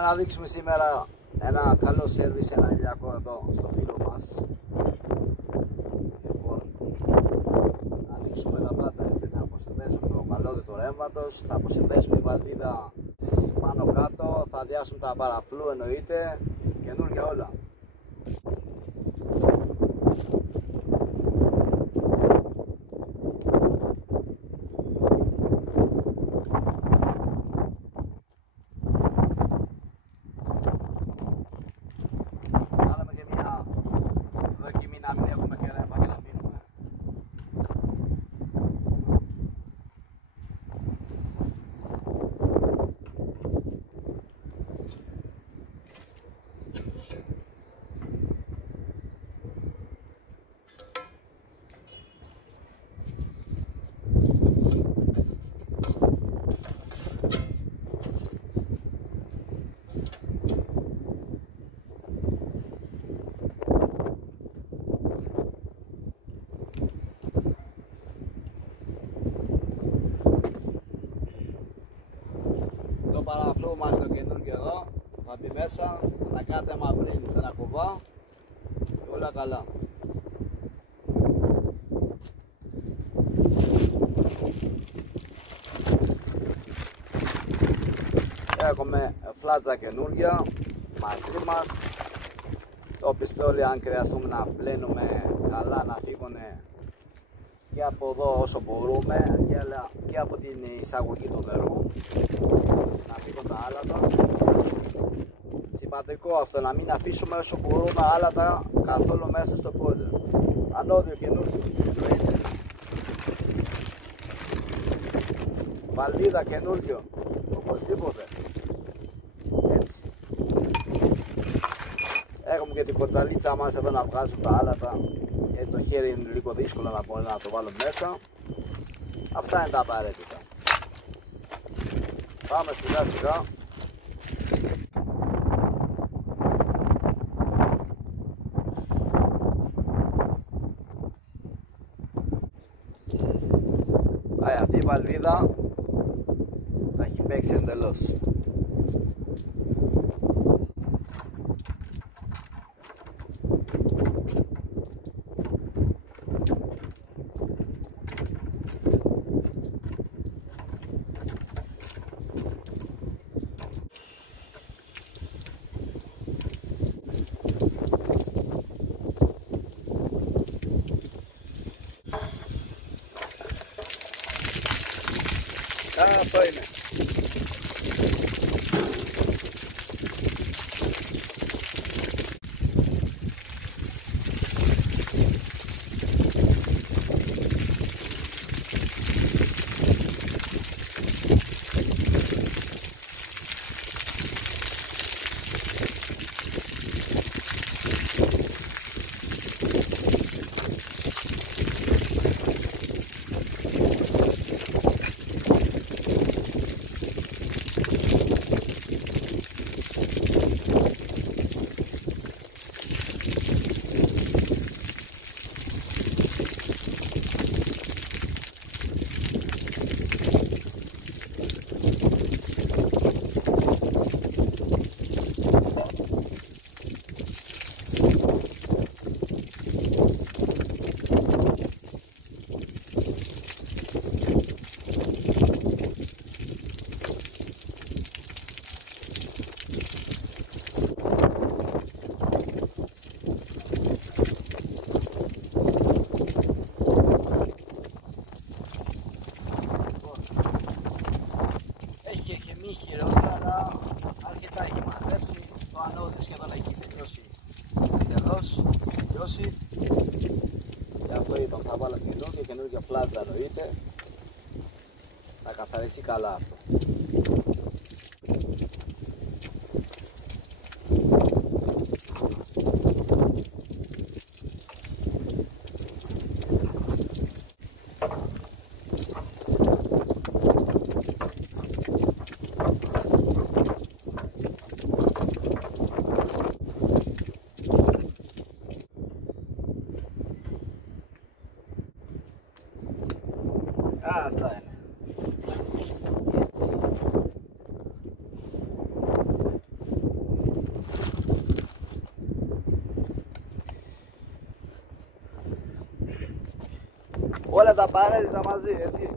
Πάμε να δείξουμε σήμερα ένα καλό σέρβις, ένα ηλιακό εδώ στο φίλο μας. Λοιπόν, θα δείξουμε τα πάντα έτσι, θα αποσυνδέσουμε το καλώδιο του ρεύματος, θα αποσυνδέσουμε τη βαλβίδα πάνω κάτω, θα αδειάσουμε τα παραφλού εννοείται, καινούργια όλα. Κάναμε και μια δοκιμή να μην έχουμε και ρεύμα και να μείνουμε. Το παραφλού μας το καινούργιο εδώ θα μπει μέσα, θα κάνετε άμα πριν σε ένα κουβά και όλα καλά. Έχουμε φλάτσα καινούργια μαζί μας. Το πιστόλι αν χρειαστούμε να πλένουμε καλά, να φύγουν και από εδώ όσο μπορούμε και από την εισαγωγή του νερού, να φύγουν τα άλατα. Σημαντικό αυτό, να μην αφήσουμε όσο μπορούμε άλατα καθόλου μέσα στο πόλεμο. Ανώδιο καινούργιο, βαλβίδα καινούργιο, οπωσδήποτε. Έτσι. Έχουμε και την κοτσαλίτσα μας εδώ να βγάζουν τα άλατα. Το χέρι είναι λίγο δύσκολο να μπορεί να το βάλω μέσα. Αυτά είναι τα απαραίτητα. Πάμε σιγά σιγά. Πάει αυτή η βαλβίδα, θα έχει παίξει εντελώς. Αυτό είναι. Αρκετά έχει μαζέψει, το ανώδιο σχεδόν έχει τελειώσει εντελώς, και αυτό είπαμε, θα βάλω καινούργια φλάτσα εννοείται, θα καθαριστεί καλά αυτό. Αυτά είναι. Όλα τα απαραίτητα μαζί, έτσι.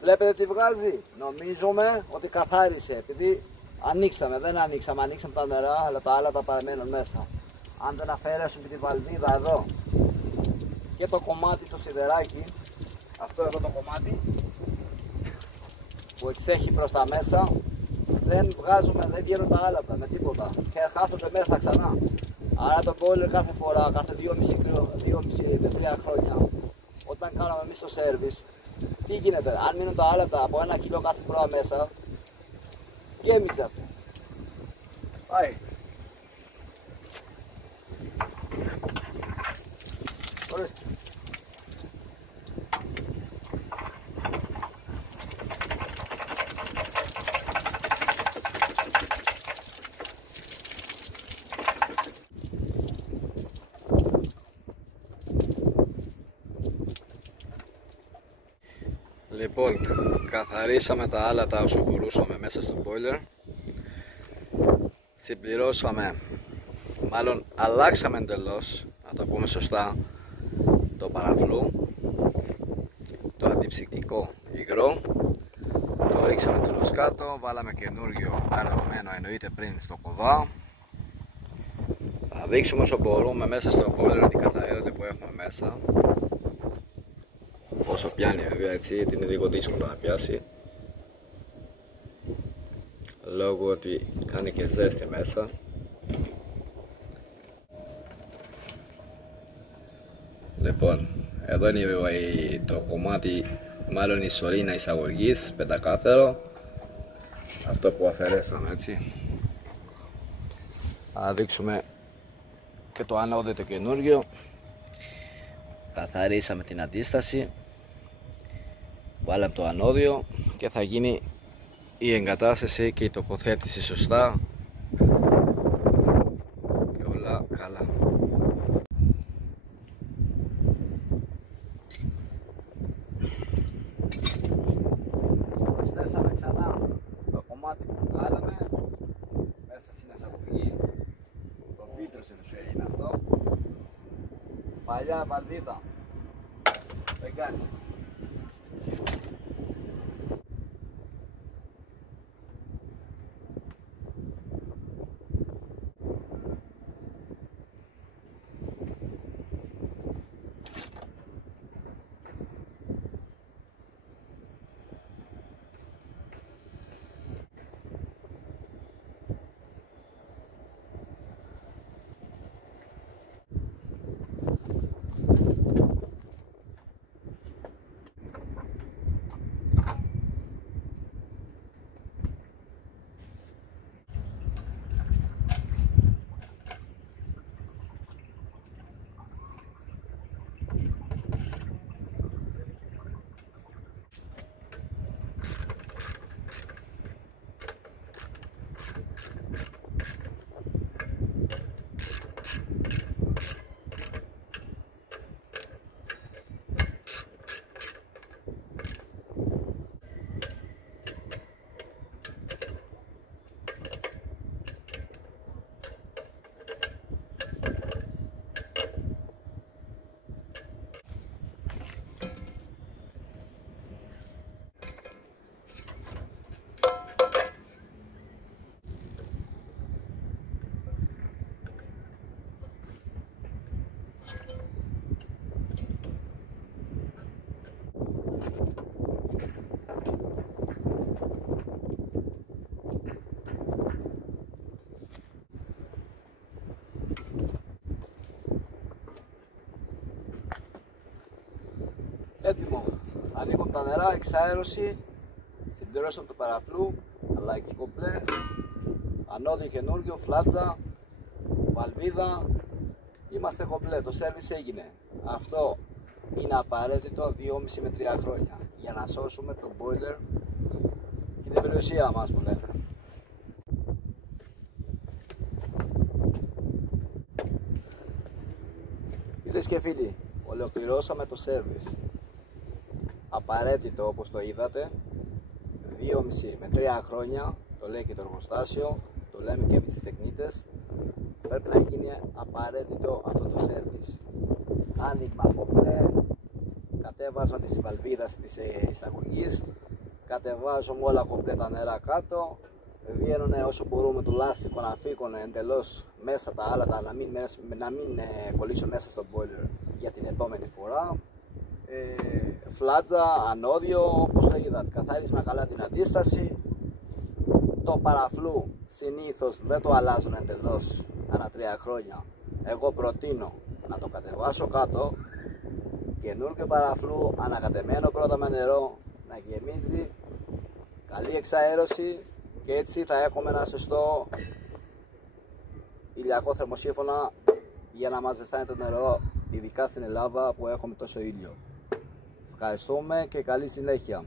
Βλέπετε τι βγάζει, νομίζουμε ότι καθάρισε, επειδή δεν ανοίξαμε τα νερά, αλλά τα άλλα τα παραμένουν μέσα. Αν δεν αφαιρέσουμε τη βαλβίδα εδώ και το κομμάτι το σιδεράκι, αυτό εδώ το κομμάτι που εξέχει προς τα μέσα, δεν βγαίνουν τα άλατα με τίποτα και χάθονται μέσα ξανά. Άρα το boiler κάθε φορά, κάθε 2,5 με 3 χρόνια, όταν κάναμε εμείς το service, τι γίνεται, αν μείνουν τα άλατα από 1 κιλό κάθε φορά μέσα, γέμιζε αυτό. Πάει. Ορίστε. Λοιπόν, καθαρίσαμε τα άλατα όσο μπορούσαμε μέσα στο boiler. Συμπληρώσαμε, μάλλον αλλάξαμε εντελώς, να το πούμε σωστά, το παραφλού, το αντιψυκτικό υγρό. Το ρίξαμε εντελώς κάτω, βάλαμε καινούργιο αερωμένο, εννοείται πριν στο κοβά. Θα δείξουμε όσο μπορούμε μέσα στο boiler την καθαρότητα που έχουμε μέσα. Όσο πιάνει βέβαια, έτσι, γιατί είναι λίγο δύσκολο να πιάσει, λόγω ότι κάνει και ζέστη μέσα. Λοιπόν, εδώ είναι το κομμάτι, μάλλον η σωλήνα εισαγωγής, πεντακάθαρο, αυτό που αφαιρέσαμε, έτσι. Θα δείξουμε και το ανώδιο το καινούργιο. Καθαρίσαμε την αντίσταση, βάλαμε το ανώδιο και θα γίνει η εγκατάσταση και η τοποθέτηση σωστά και όλα καλά. Προσθέσαμε ξανά το κομμάτι που βγάλαμε μέσα στην εισαγωγή, το βίτρο στην ουσία είναι αυτό, παλιά βαλβίδα, δεν κάνει. Έτοιμο. Ανοίγουμε τα νερά, εξαέρωση, συμπληρώσαμε το παραφλού αλλά και κομπλέ, ανώδιο καινούριο, φλάτσα, βαλβίδα, είμαστε κομπλέ, το σέρβις έγινε. Αυτό είναι απαραίτητο 2,5 με 3 χρόνια για να σώσουμε το boiler και την περιουσία μας που λένε. Φίλες και φίλοι, ολοκληρώσαμε το σέρβις. Απαραίτητο, όπως το είδατε, 2,5 με 3 χρόνια, το λέει και το εργοστάσιο, το λέμε και εμείς οι τεχνίτες, πρέπει να γίνει απαραίτητο αυτό το σέρβις. Άνοιγμα κομπλέ, κατέβασμα της βαλβίδας της εισαγωγής, κατεβάζουμε όλα κομπλέ τα νερά κάτω, βγαίνουν όσο μπορούμε το λάστιχο να φύγουν εντελώς μέσα τα άλατα, να μην κολλήσουν μέσα στο boiler για την επόμενη φορά. Φλάτζα, ανώδιο, όπως το είδατε, καθάρισμα καλά την αντίσταση. Το παραφλού συνήθως δεν το αλλάζουν εντελώς ανά 3 χρόνια. Εγώ προτείνω να το κατεβάσω κάτω, καινούργιο παραφλού ανακατεμένο πρώτα με νερό, να γεμίζει, καλή εξαέρωση και έτσι θα έχουμε ένα σωστό ηλιακό θερμοσύφωνα για να μας ζεστάνει το νερό, ειδικά στην Ελλάδα που έχουμε τόσο ήλιο. Ευχαριστούμε και καλή συνέχεια.